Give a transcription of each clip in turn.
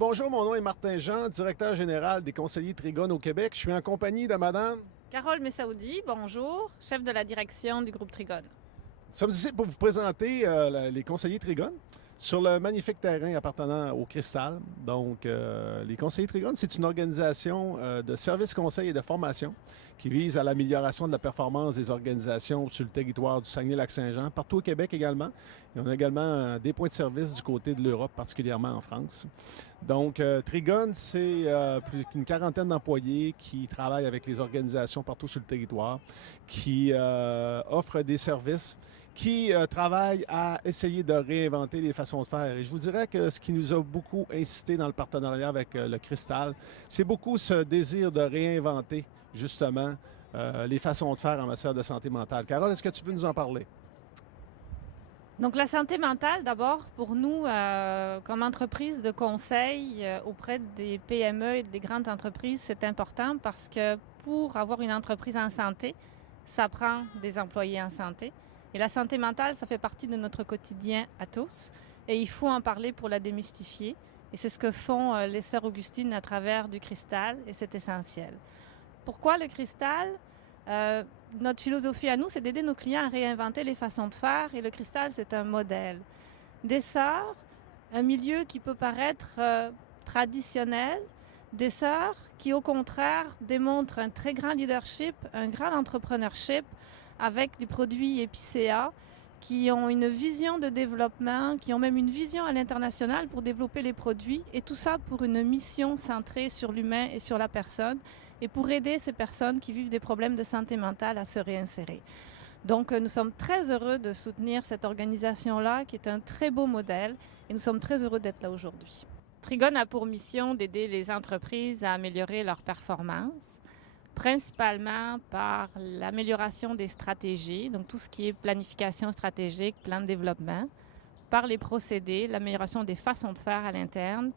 Bonjour, mon nom est Martin Jean, directeur général des conseillers Trigone au Québec. Je suis en compagnie de madame. Carole Messaoudi, bonjour, chef de la direction du groupe Trigone. Nous sommes ici pour vous présenter les conseillers Trigone sur le magnifique terrain appartenant au Cristal. Donc, les conseillers Trigone, c'est une organisation de services, conseils et de formation qui vise à l'amélioration de la performance des organisations sur le territoire du Saguenay-Lac-Saint-Jean, partout au Québec également. Et on a également des points de service du côté de l'Europe, particulièrement en France. Donc, Trigone, c'est plus qu'une quarantaine d'employés qui travaillent avec les organisations partout sur le territoire, qui offrent des services, qui travaillent à essayer de réinventer les façons de faire. Et je vous dirais que ce qui nous a beaucoup incité dans le partenariat avec le Cristal, c'est beaucoup ce désir de réinventer, justement, les façons de faire en matière de santé mentale. Carole, est-ce que tu veux nous en parler? Donc la santé mentale, d'abord, pour nous, comme entreprise de conseil auprès des PME et des grandes entreprises, c'est important parce que pour avoir une entreprise en santé, ça prend des employés en santé. Et la santé mentale, ça fait partie de notre quotidien à tous. Et il faut en parler pour la démystifier. Et c'est ce que font les sœurs Augustine à travers du Cristal, et c'est essentiel. Pourquoi le Cristal? Notre philosophie à nous, c'est d'aider nos clients à réinventer les façons de faire, et le Cristal, c'est un modèle d'essor, un milieu qui peut paraître traditionnel, d'essor qui, au contraire, démontre un très grand leadership, un grand entrepreneurship avec les produits Epicéa, qui ont une vision de développement, qui ont même une vision à l'international pour développer les produits, et tout ça pour une mission centrée sur l'humain et sur la personne, et pour aider ces personnes qui vivent des problèmes de santé mentale à se réinsérer. Donc, nous sommes très heureux de soutenir cette organisation-là, qui est un très beau modèle, et nous sommes très heureux d'être là aujourd'hui. Trigone a pour mission d'aider les entreprises à améliorer leurs performances, principalement par l'amélioration des stratégies, donc tout ce qui est planification stratégique, plan de développement, par les procédés, l'amélioration des façons de faire à l'interne,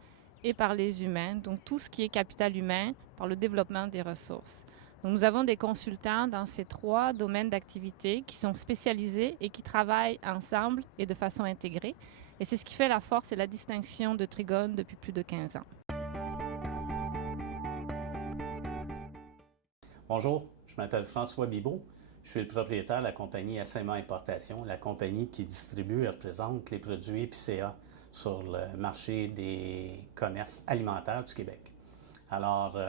et par les humains, donc tout ce qui est capital humain, par le développement des ressources. Donc nous avons des consultants dans ces trois domaines d'activité qui sont spécialisés et qui travaillent ensemble et de façon intégrée. Et c'est ce qui fait la force et la distinction de Trigone depuis plus de 15 ans. Bonjour, je m'appelle François Bibeau. Je suis le propriétaire de la compagnie SMA Importation, la compagnie qui distribue et représente les produits Epicéa sur le marché des commerces alimentaires du Québec. Alors,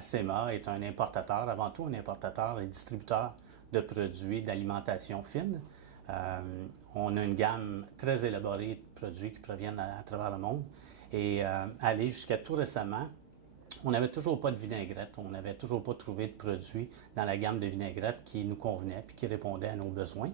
SMA est un importateur, avant tout un importateur et distributeur de produits d'alimentation fine. On a une gamme très élaborée de produits qui proviennent à travers le monde. Et aller jusqu'à tout récemment, on n'avait toujours pas de vinaigrette, on n'avait toujours pas trouvé de produit dans la gamme de vinaigrettes qui nous convenait et qui répondait à nos besoins.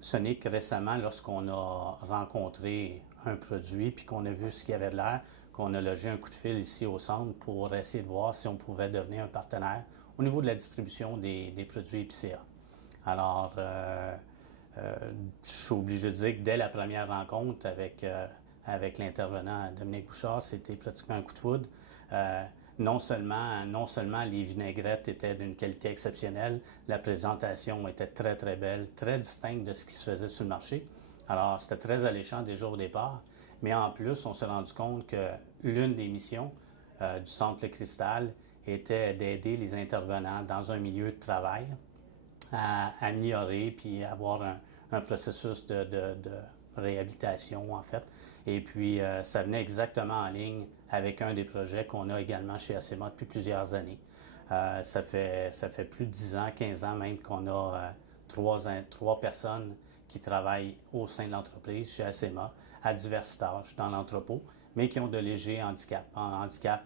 Ce n'est que récemment, lorsqu'on a rencontré un produit puis qu'on a vu ce qu'il y avait de l'air, qu'on a logé un coup de fil ici au centre pour essayer de voir si on pouvait devenir un partenaire au niveau de la distribution des produits Epicéa. Alors, je suis obligé de dire que dès la première rencontre avec l'intervenant Dominique Bouchard, c'était pratiquement un coup de foudre. Non seulement les vinaigrettes étaient d'une qualité exceptionnelle, la présentation était très très belle, très distincte de ce qui se faisait sur le marché. Alors c'était très alléchant déjà au départ, mais en plus on s'est rendu compte que l'une des missions du Centre Le Cristal était d'aider les intervenants dans un milieu de travail à améliorer puis avoir un processus de réhabilitation en fait. Et puis ça venait exactement en ligne avec un des projets qu'on a également chez SMA depuis plusieurs années. Ça fait plus de 10 ans, 15 ans même qu'on a trois personnes qui travaillent au sein de l'entreprise chez SMA à divers tâches dans l'entrepôt, mais qui ont de légers handicaps. Un handicap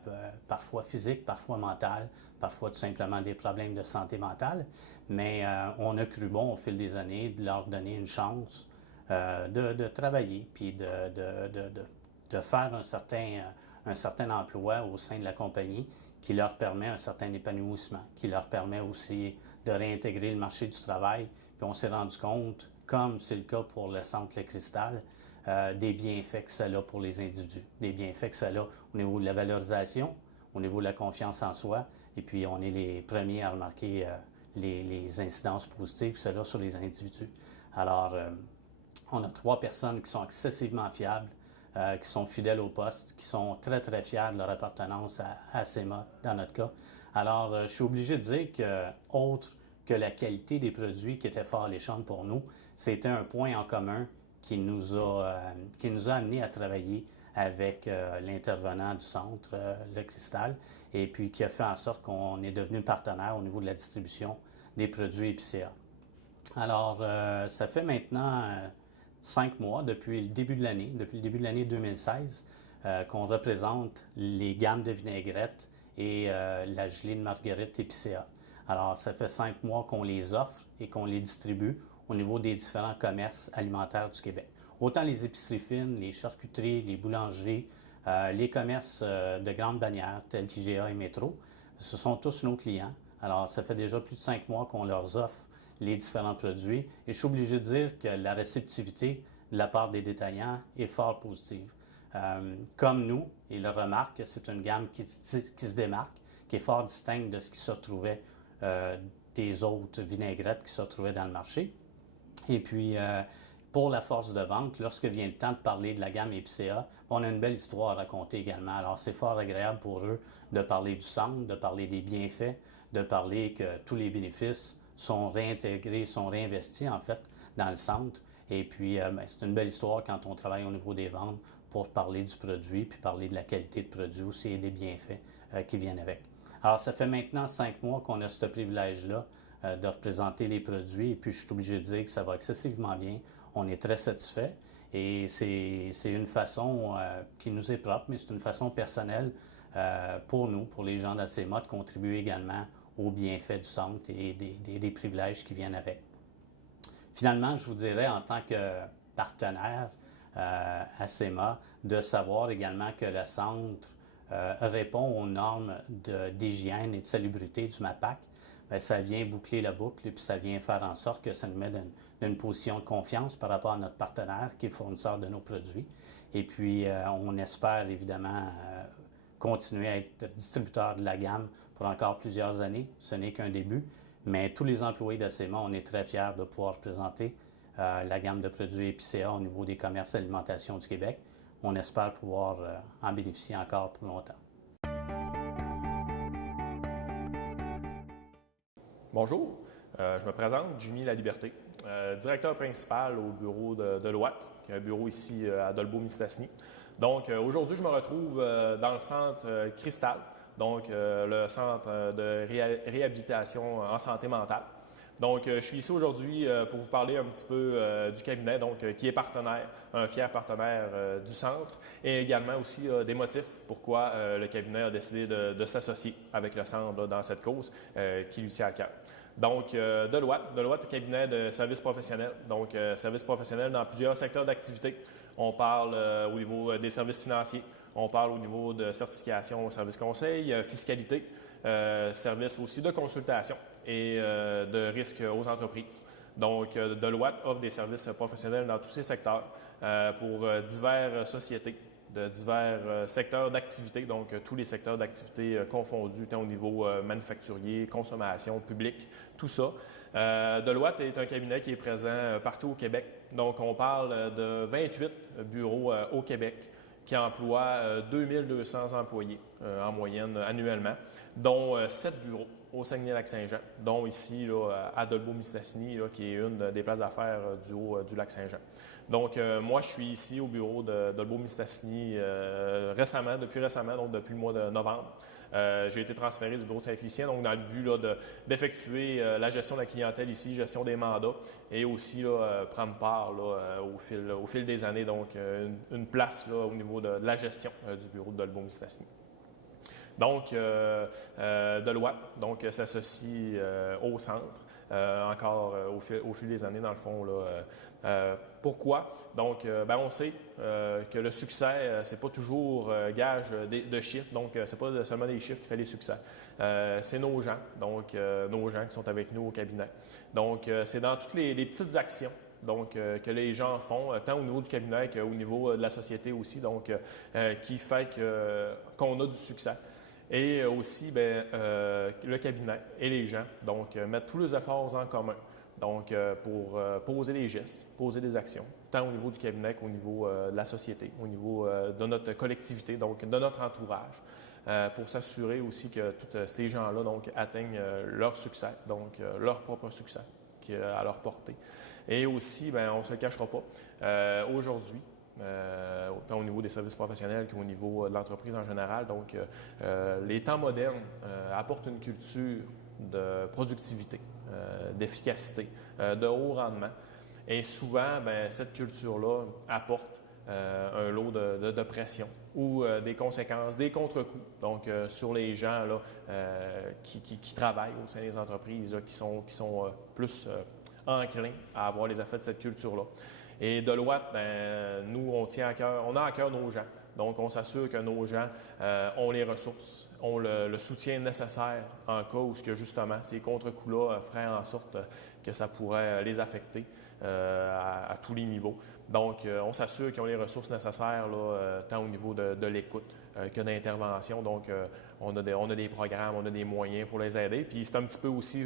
parfois physique, parfois mental, parfois tout simplement des problèmes de santé mentale. Mais on a cru bon au fil des années de leur donner une chance de travailler, puis de faire un certain emploi au sein de la compagnie qui leur permet un certain épanouissement, qui leur permet aussi de réintégrer le marché du travail. Puis on s'est rendu compte, comme c'est le cas pour le Centre Le Cristal, des bienfaits que ça a pour les individus, des bienfaits que ça a au niveau de la valorisation, au niveau de la confiance en soi, et puis on est les premiers à remarquer les incidences positives que ça a sur les individus. Alors, on a trois personnes qui sont excessivement fiables, qui sont fidèles au poste, qui sont très, très fiers de leur appartenance à ACEMA, dans notre cas. Alors, je suis obligé de dire que, autre que la qualité des produits qui était fort alléchante pour nous, c'était un point en commun qui nous a amené à travailler avec l'intervenant du centre, le Cristal, et puis qui a fait en sorte qu'on est devenu partenaire au niveau de la distribution des produits Épicéa. Alors, ça fait maintenant 5 mois, depuis le début de l'année 2016, qu'on représente les gammes de vinaigrettes et la gelée de marguerite Épicéa. Alors, ça fait 5 mois qu'on les offre et qu'on les distribue au niveau des différents commerces alimentaires du Québec. Autant les épiceries fines, les charcuteries, les boulangeries, les commerces de grandes bannières tels qu'IGA et Métro, ce sont tous nos clients. Alors, ça fait déjà plus de 5 mois qu'on leur offre les différents produits et je suis obligé de dire que la réceptivité de la part des détaillants est fort positive. Comme nous, ils le remarquent, c'est une gamme qui se démarque, qui est fort distincte de ce qui se retrouvait des autres vinaigrettes qui se retrouvaient dans le marché. Et puis, pour la force de vente, lorsque vient le temps de parler de la gamme Épicéa, on a une belle histoire à raconter également. Alors, c'est fort agréable pour eux de parler du centre, de parler des bienfaits, de parler que tous les bénéfices sont réintégrés, sont réinvestis en fait dans le centre. Et puis, c'est une belle histoire quand on travaille au niveau des ventes pour parler du produit, puis parler de la qualité de produit aussi et des bienfaits qui viennent avec. Alors, ça fait maintenant 5 mois qu'on a ce privilège-là de représenter les produits et puis je suis obligé de dire que ça va excessivement bien. On est très satisfait et c'est une façon qui nous est propre, mais c'est une façon personnelle pour nous, pour les gens d'ACEMA, de contribuer également aux bienfaits du centre et des privilèges qui viennent avec. Finalement, je vous dirais en tant que partenaire ACEMA, de savoir également que le centre répond aux normes d'hygiène et de salubrité du MAPAC, bien, ça vient boucler la boucle et puis ça vient faire en sorte que ça nous met dans une position de confiance par rapport à notre partenaire qui est fournisseur de nos produits. Et puis, on espère évidemment continuer à être distributeur de la gamme pour encore plusieurs années. Ce n'est qu'un début, mais tous les employés d'ACEMA, on est très fiers de pouvoir présenter la gamme de produits Épicéa au niveau des commerces d'alimentation du Québec. On espère pouvoir en bénéficier encore pour longtemps. Bonjour, je me présente, Jimmy Laliberté, directeur principal au bureau de Deloitte, qui est un bureau ici à Dolbeau-Mistassini. Donc aujourd'hui, je me retrouve dans le centre Cristal, donc le centre de réhabilitation en santé mentale. Donc, je suis ici aujourd'hui pour vous parler un petit peu du cabinet, donc qui est partenaire, un fier partenaire du centre, et également aussi des motifs pourquoi le cabinet a décidé de s'associer avec le centre là, dans cette cause qui lui tient à cœur. Donc, Deloitte, cabinet de services professionnels, donc services professionnels dans plusieurs secteurs d'activité. On parle au niveau des services financiers, on parle au niveau de certification au service conseil, fiscalité, services aussi de consultation et de risque aux entreprises. Donc, Deloitte offre des services professionnels dans tous ces secteurs pour diverses sociétés, de divers secteurs d'activité, donc tous les secteurs d'activité confondus, tant au niveau manufacturier, consommation, public, tout ça. Deloitte est un cabinet qui est présent partout au Québec. Donc, on parle de 28 bureaux au Québec qui emploient 2200 employés en moyenne annuellement, dont 7 bureaux au Saguenay-Lac-Saint-Jean, dont ici là, à Dolbeau-Mistassini, qui est une des places d'affaires du haut du Lac-Saint-Jean. Donc, moi, je suis ici au bureau de Dolbeau-Mistassini depuis récemment, donc depuis le mois de novembre. J'ai été transféré du bureau de Saint-Félicien, donc dans le but d'effectuer la gestion de la clientèle ici, gestion des mandats et aussi là, prendre part là, au fil des années, donc une place là, au niveau de la gestion du bureau de Dolbeau-Mistassini. Donc, Deloitte s'associe au centre, encore au fil des années, dans le fond. Là, pourquoi? Donc, on sait que le succès, c'est pas toujours gage de chiffres, donc c'est pas seulement des chiffres qui fait les succès. C'est nos gens, donc nos gens qui sont avec nous au cabinet. Donc, c'est dans toutes les petites actions donc, que les gens font, tant au niveau du cabinet qu'au niveau de la société aussi, donc qui fait qu'on a du succès. Et aussi, le cabinet et les gens, donc, mettent tous les efforts en commun Donc, pour poser des gestes, poser des actions, tant au niveau du cabinet qu'au niveau de la société, au niveau de notre collectivité, donc de notre entourage, pour s'assurer aussi que tous ces gens-là donc, atteignent leur succès, donc leur propre succès qui est à leur portée. Et aussi, bien, on ne se le cachera pas, aujourd'hui, autant au niveau des services professionnels qu'au niveau de l'entreprise en général. Donc, les temps modernes apportent une culture de productivité, d'efficacité, de haut rendement. Et souvent, bien, cette culture-là apporte un lot de pression ou des conséquences, des contre-coups, donc sur les gens là, qui travaillent au sein des entreprises, là, qui sont plus enclins à avoir les effets de cette culture-là. Et Deloitte, bien, nous, on a à cœur nos gens. Donc, on s'assure que nos gens ont les ressources, ont le soutien nécessaire en cas où, justement, ces contre-coups-là feraient en sorte que ça pourrait les affecter à tous les niveaux. Donc, on s'assure qu'ils ont les ressources nécessaires, là, tant au niveau de l'écoute que d'intervention. Donc, on a des programmes, on a des moyens pour les aider. Puis, c'est un petit peu aussi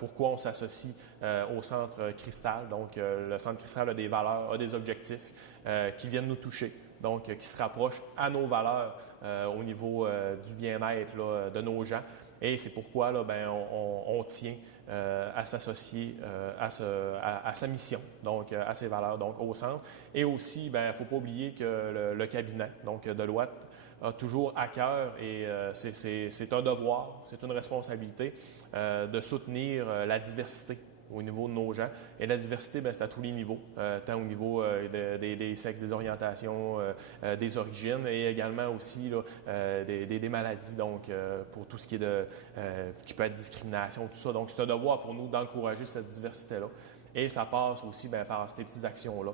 pourquoi on s'associe au Centre Cristal. Donc, le Centre Cristal a des valeurs, a des objectifs qui viennent nous toucher. Donc, qui se rapprochent à nos valeurs au niveau du bien-être là, de nos gens. Et c'est pourquoi là, bien, on tient à s'associer à sa mission, donc à ses valeurs, donc au centre. Et aussi, il ne faut pas oublier que le cabinet, donc Deloitte, a toujours à cœur et c'est un devoir, c'est une responsabilité de soutenir la diversité au niveau de nos gens. Et la diversité, bien, c'est à tous les niveaux, tant au niveau des sexes, des orientations, des origines et également aussi là, des maladies, donc pour tout ce qui est qui peut être discrimination, tout ça. Donc, c'est un devoir pour nous d'encourager cette diversité-là. Et ça passe aussi bien, par ces petites actions-là,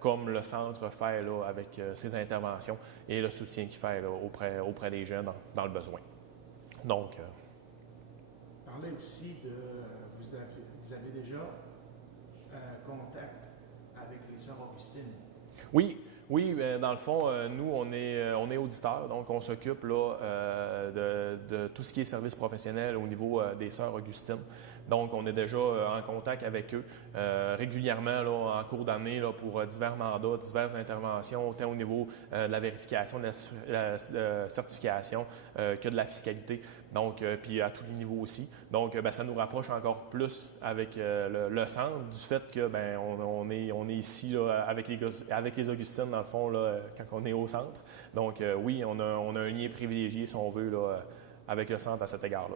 comme le Centre fait là, avec ses interventions et le soutien qu'il fait là, auprès des jeunes dans le besoin. Donc, parlez aussi de... Vous avez déjà contact avec les Sœurs Augustines? Oui, dans le fond, nous, on est auditeurs, donc on s'occupe là, de tout ce qui est service professionnel au niveau des Sœurs Augustines. Donc, on est déjà en contact avec eux régulièrement là, en cours d'année là, pour divers mandats, diverses interventions, autant au niveau de la vérification, de la certification que de la fiscalité. Donc, puis à tous les niveaux aussi. Donc, bien, ça nous rapproche encore plus avec le centre du fait que bien, on est ici là, avec les Augustines, dans le fond, là, quand on est au centre. Donc, oui, on a un lien privilégié, si on veut, là, avec le centre à cet égard-là.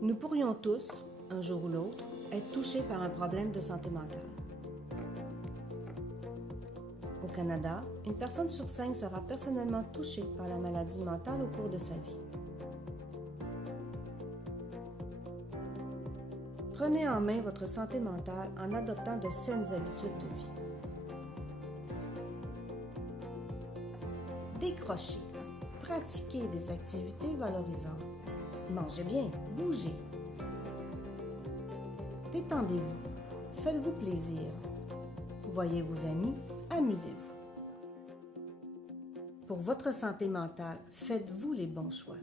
Nous pourrions tous, un jour ou l'autre, être touchés par un problème de santé mentale. Au Canada, une personne sur 5 sera personnellement touchée par la maladie mentale au cours de sa vie. Prenez en main votre santé mentale en adoptant de saines habitudes de vie. Décrochez, pratiquez des activités valorisantes. Mangez bien, bougez. Détendez-vous, faites-vous plaisir. Voyez vos amis, amusez-vous. Pour votre santé mentale, faites-vous les bons choix.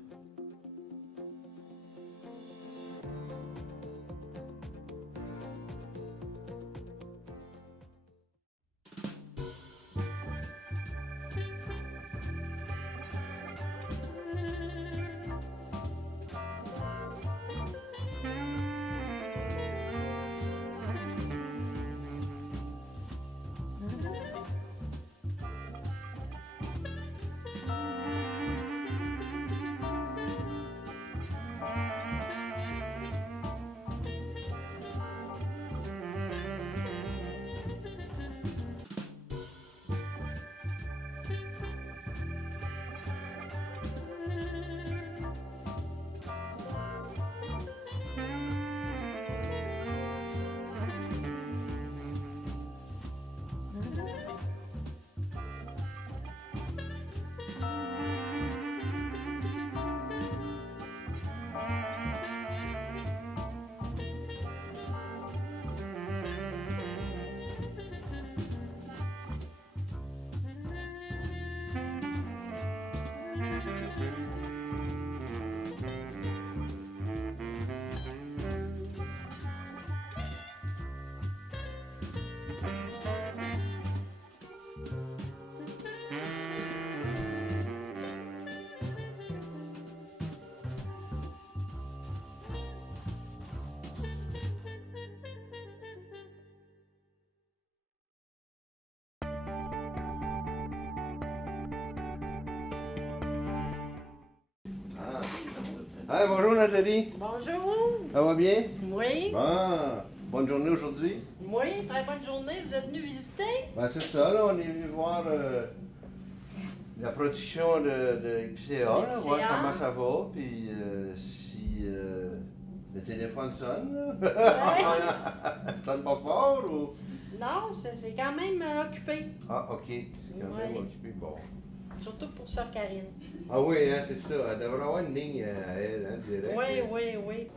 Ah, bonjour Nathalie. Bonjour. Ça va bien? Oui. Bon. Bonne journée aujourd'hui. Oui, très bonne journée. Vous êtes venu visiter? Ben, c'est ça, là, on est venu voir la production de IPCA, là, IPCA. voir comment ça va, puis si le téléphone sonne. Là. Ouais. Ça sonne pas fort ou? Non, c'est quand même occupé. Ah, ok. C'est quand même Ouais. occupé. Bon. Surtout pour Sœur Karine. Ah oui, hein, c'est ça. Elle devrait avoir une ligne à elle, hein, direct. Oui, oui, oui.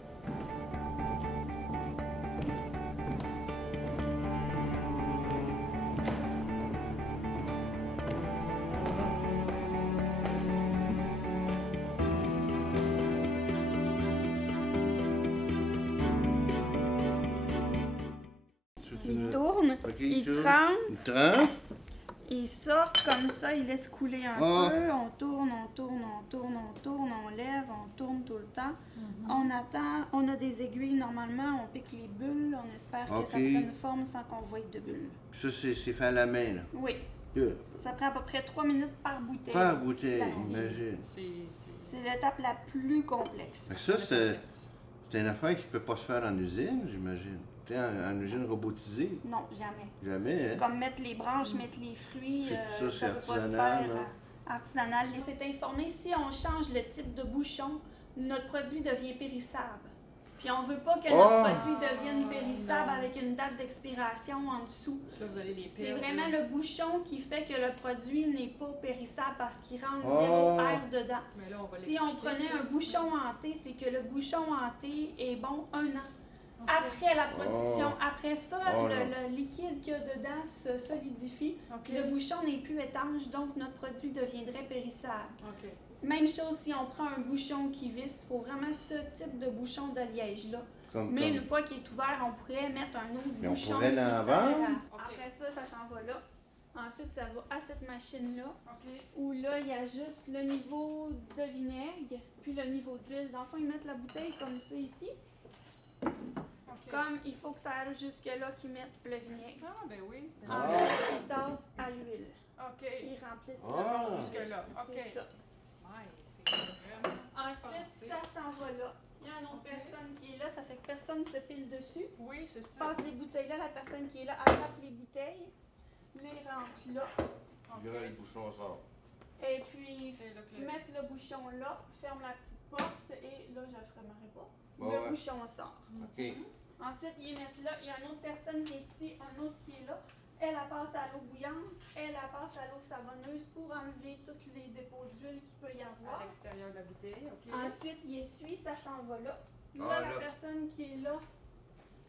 Il tourne, Ok, il tourne. trempe, Il trempe. il sort comme ça, il laisse couler un Ah. peu, on tourne, on lève, on tourne tout le temps. On attend, on a des aiguilles normalement, on pique les bulles, on espère que ça Ok. prenne forme sans qu'on voie de bulles. Ça, c'est fait à la main, là. Oui, Good. ça prend à peu près 3 minutes par bouteille. Pas à bouteille, Facile. imagine. C'est l'étape la plus complexe. Fait que ça, c'est une affaire qui ne peut pas se faire en usine, j'imagine. Tu sais, en usine robotisée. Non, jamais. Jamais, hein? Comme mettre les branches, mettre les fruits, C'est- ça, c'est peut pas se artisanal, faire, là. artisanal. Laissez informer, si on change le type de bouchon, notre produit devient périssable. Puis on veut pas que notre produit devienne périssable avec une date d'expiration en dessous. Là, vous allez les C'est perdre. vraiment le bouchon qui fait que le produit n'est pas périssable parce qu'il rentre Oh. zéro air dedans. Mais là, on va Si on l'expliquer, prenait ça. un bouchon hanté, c'est que le bouchon hanté est bon 1 an. Après la production, après ça, Oh le liquide qu'il y a dedans se solidifie. OK. Le bouchon n'est plus étanche, donc notre produit deviendrait périssable. OK. Même chose si on prend un bouchon qui visse, il faut vraiment ce type de bouchon de liège-là. Mais une fois qu'il est ouvert, on pourrait mettre un autre Mais on bouchon. pourrait qui l'en sert vendre? à- Après ça, ça s'en va là. Ensuite, ça va à cette machine-là, OK. où là, il y a juste le niveau de vinaigre, puis le niveau d'huile. Dans le fond, ils mettent la bouteille comme ça ici. OK. Comme il faut que ça aille jusque-là qu'ils mettent le vinaigre. Ah, ben oui. C'est Ensuite, ils tassent à l'huile. OK. Ils remplissent Ah. le Jusque-là. OK. C'est ça. Ouais, c'est vraiment. Ensuite, pensé. ça s'en va là. Il y a une autre Ok. personne qui est là, ça fait que personne ne se pile dessus. Oui, c'est ça. Passe les bouteilles là, la personne qui est là attrape les bouteilles, les rentre là, OK. Là, le bouchon sort. et puis Et là, puis- mettre le bouchon là, ferme la petite porte et là, je le fermerai pas. Bon, Le ouais. bouchon sort. OK. Ensuite, ils mettent là, il y a une autre personne qui est ici, un autre qui est là. Elle passe à l'eau bouillante, elle passe à l'eau savonneuse pour enlever tous les dépôts d'huile qu'il peut y À avoir. l'extérieur de la bouteille, OK. Ensuite, il essuie, ça s'en va là. Là, Ah, la là. personne qui est là,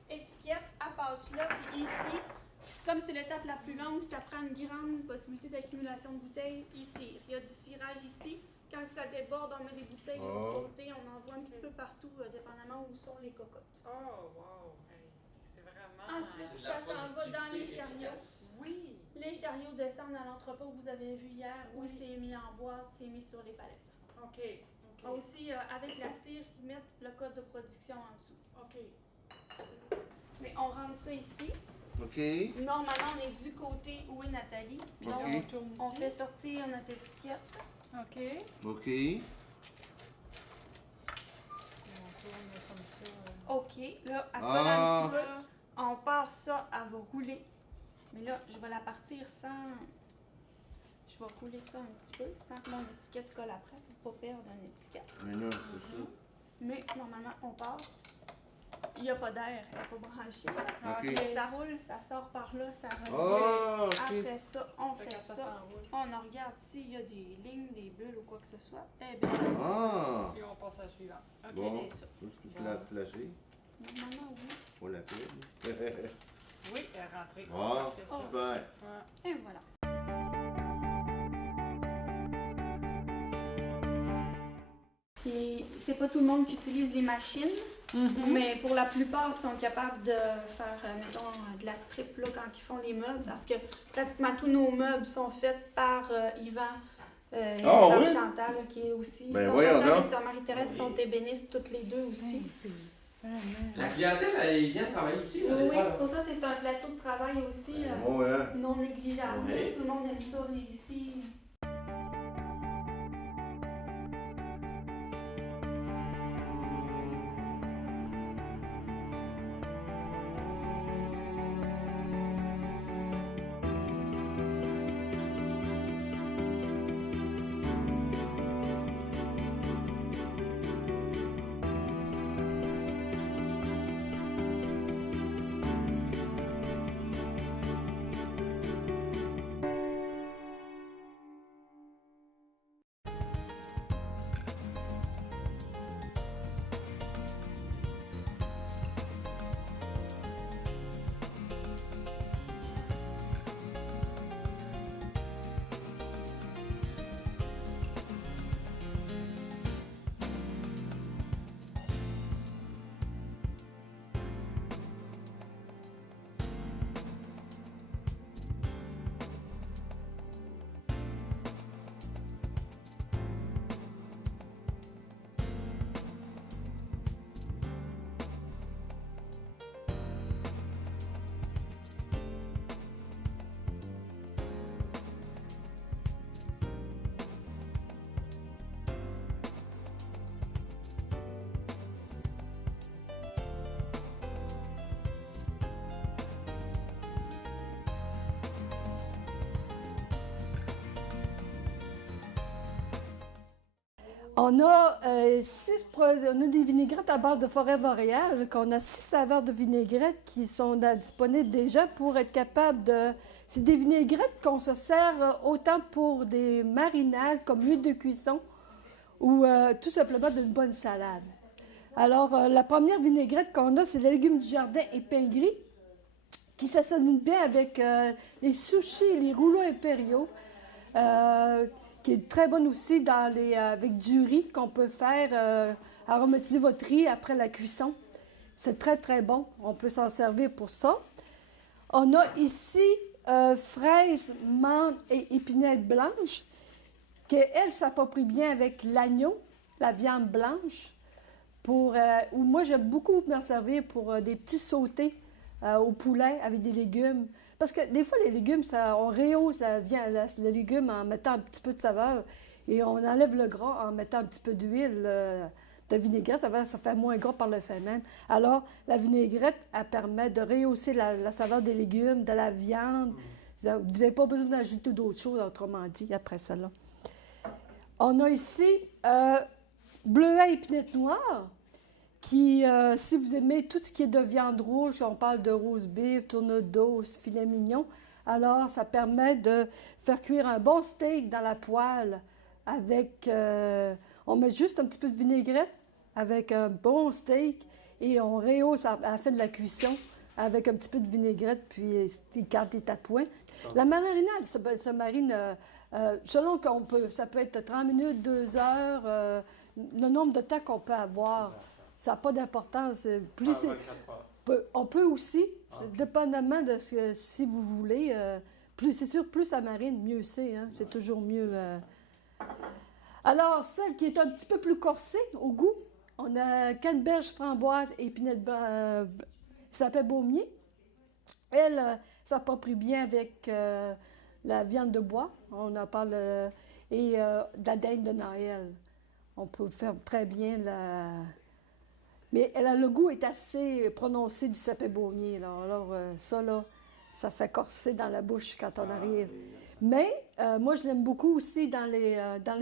étiquette, elle passe là, puis ici, c'est comme c'est l'étape la plus longue, ça prend une grande possibilité d'accumulation de bouteilles ici. Il y a du cirage ici. Quand ça déborde, on met des bouteilles de Ah. l'autre côté, on envoie un petit peu partout, dépendamment où sont les cocottes. Oh, wow. Hey, c'est vraiment. Ensuite, ça s'en va dans les chariots. Oui. Les chariots descendent à l'entrepôt que vous avez vu hier, où c'est mis en boîte, c'est mis sur les palettes. OK. OK. Aussi, avec la cire, ils mettent le code de production en dessous. OK. Mais on rentre ça ici. OK. Normalement, on est du côté où est Nathalie. Donc, Ok. On tourne ici. on fait sortir notre étiquette. OK. Et OK. on tourne comme ça. OK. Là, elle colle Ah. un petit peu. On part ça, elle va rouler. Mais là, je vais la partir sans... Je vais rouler ça un petit peu, sans que mon étiquette colle après, pour pas perdre une étiquette. Mais non, c'est ça. Mais normalement, on part. Il n'y a pas d'air, elle n'est pas branchée. là. OK. Mais ça roule, ça sort par là, ça revient. Ah, OK. Après ça, on Fait fait que ça ça. s'enroule. On en regarde s'il y a des lignes, des bulles ou quoi que ce soit. Eh bien, Ah! Et on passe à la suivante. OK. Bon. c'est ça. Est-ce que tu l'as placé? Normalement, oui. On l'appelle. Oui, elle est rentrée. Ah, On fait ça. super. Ouais. Et voilà. Et c'est pas tout le monde qui utilise les machines, mais pour la plupart, ils sont capables de faire, mettons, de la strip là, quand ils font les meubles, parce que pratiquement tous nos meubles sont faits par Yvan et Ah, sœur oui? Chantal, qui est aussi. Ben, Sœur voyons Chantal donc. et sœur Marie-Thérèse sont ébénistes toutes les deux aussi. La clientèle, elle vient travailler ici, là, des Oui, fois. c'est pour ça que c'est un plateau de travail aussi Bon, hein? non négligeable. Oui. Tout le monde aime ça venir ici. On a, on a des vinaigrettes à base de forêt boréale, qu'on a 6 saveurs de vinaigrettes qui sont disponibles déjà pour être capable de... C'est des vinaigrettes qu'on se sert autant pour des marinades comme huile de cuisson ou tout simplement d'une bonne salade. Alors, la première vinaigrette qu'on a, c'est les légumes du jardin épinglés gris, qui s'assaisonne bien avec les sushis, les rouleaux impériaux, qui est très bonne aussi avec du riz qu'on peut faire, aromatiser votre riz après la cuisson. C'est très, très bon. On peut s'en servir pour ça. On a ici fraises, menthe et épinette blanche, qui, elle, s'approprie bien avec l'agneau, la viande blanche. Ou moi, j'aime beaucoup m'en servir pour des petits sautés au poulet avec des légumes. Parce que des fois, les légumes, on rehausse le légume en mettant un petit peu de saveur et on enlève le gras en mettant un petit peu d'huile de vinaigrette. Ça fait moins gras par le fait même. Alors, la vinaigrette, elle permet de rehausser la saveur des légumes, de la viande. Vous n'avez pas besoin d'ajouter d'autres choses, autrement dit, après ça. Là. On a ici bleuet et épinette noire, qui, si vous aimez tout ce qui est de viande rouge, on parle de rose beef, tourne d'os, filet mignon, alors ça permet de faire cuire un bon steak dans la poêle avec, on met juste un petit peu de vinaigrette avec un bon steak et on rehausse à la fin de la cuisson avec un petit peu de vinaigrette, puis quand il est à point. La marinade se marine, selon qu'on peut, ça peut être 30 minutes, 2 heures, le nombre de temps qu'on peut avoir. Ça n'a pas d'importance. On peut aussi, dépendamment de si vous voulez. C'est sûr, plus ça marine, mieux c'est. Hein? C'est toujours mieux. Alors, celle qui est un petit peu plus corsée au goût, on a canneberge, framboise et épinette sapin baumier. Elle s'approprie bien avec la viande de bois. On en parle. Et de la dinde de Noël. On peut faire très bien la... Mais le goût est assez prononcé du sapin baumier. Alors, ça fait corser dans la bouche quand on arrive. Mais moi, je l'aime beaucoup aussi dans les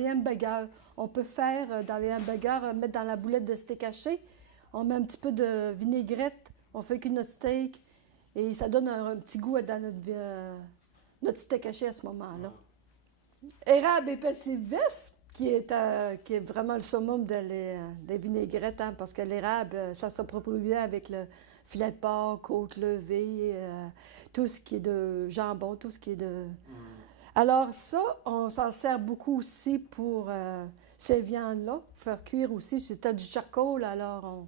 hamburgers. On peut faire dans les hamburgers, mettre dans la boulette de steak haché. On met un petit peu de vinaigrette, on fait cuire notre steak et ça donne un petit goût dans notre steak haché à ce moment-là. Érable épaisse sylvestre, qui est vraiment le summum des vinaigrettes, hein, parce que l'érable, ça s'approprie bien avec le filet de porc, côte levée, tout ce qui est de jambon, tout ce qui est de... Alors ça, on s'en sert beaucoup aussi pour ces viandes-là, faire cuire aussi. Si tu as du charcoal, alors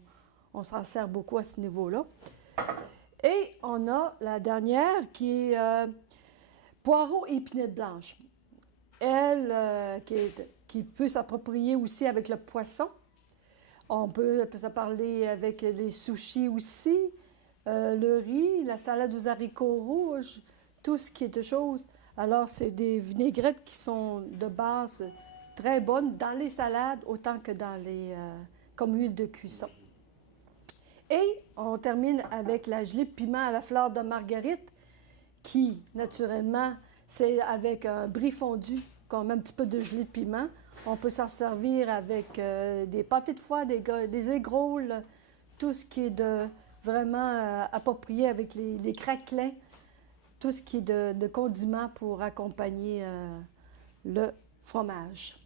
on s'en sert beaucoup à ce niveau-là. Et on a la dernière qui est poireaux et épinette blanche. Elle, qui peut s'approprier aussi avec le poisson. On peut se parler avec les sushis aussi, le riz, la salade aux haricots rouges, tout ce qui est de choses. Alors, c'est des vinaigrettes qui sont de base très bonnes dans les salades autant que comme huile de cuisson. Et on termine avec la gelée de piment à la fleur de marguerite qui, naturellement, c'est avec un brie fondu qu'on met un petit peu de gelée de piment. On peut s'en servir avec des pâtés de foie, des aigrolles, tout ce qui est vraiment approprié avec les craquelins, tout ce qui est de condiments pour accompagner le fromage.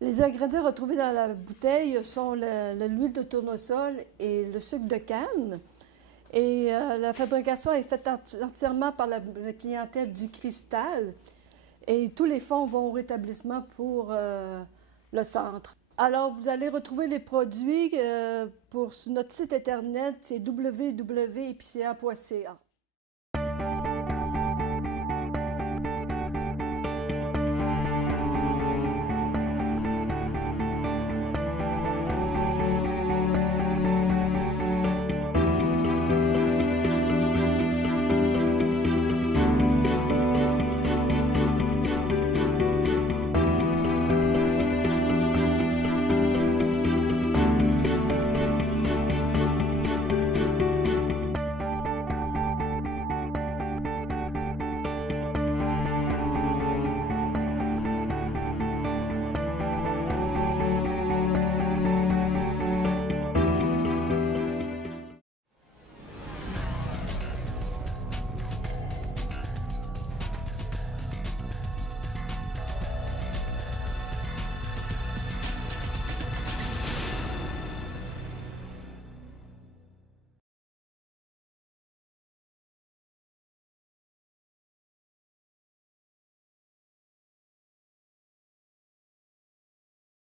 Les ingrédients retrouvés dans la bouteille sont l'huile de tournesol et le sucre de canne. Et la fabrication est faite entièrement par la clientèle du Cristal. Et tous les fonds vont au rétablissement pour le centre. Alors, vous allez retrouver les produits sur notre site Internet, c'est www.epicea.ca.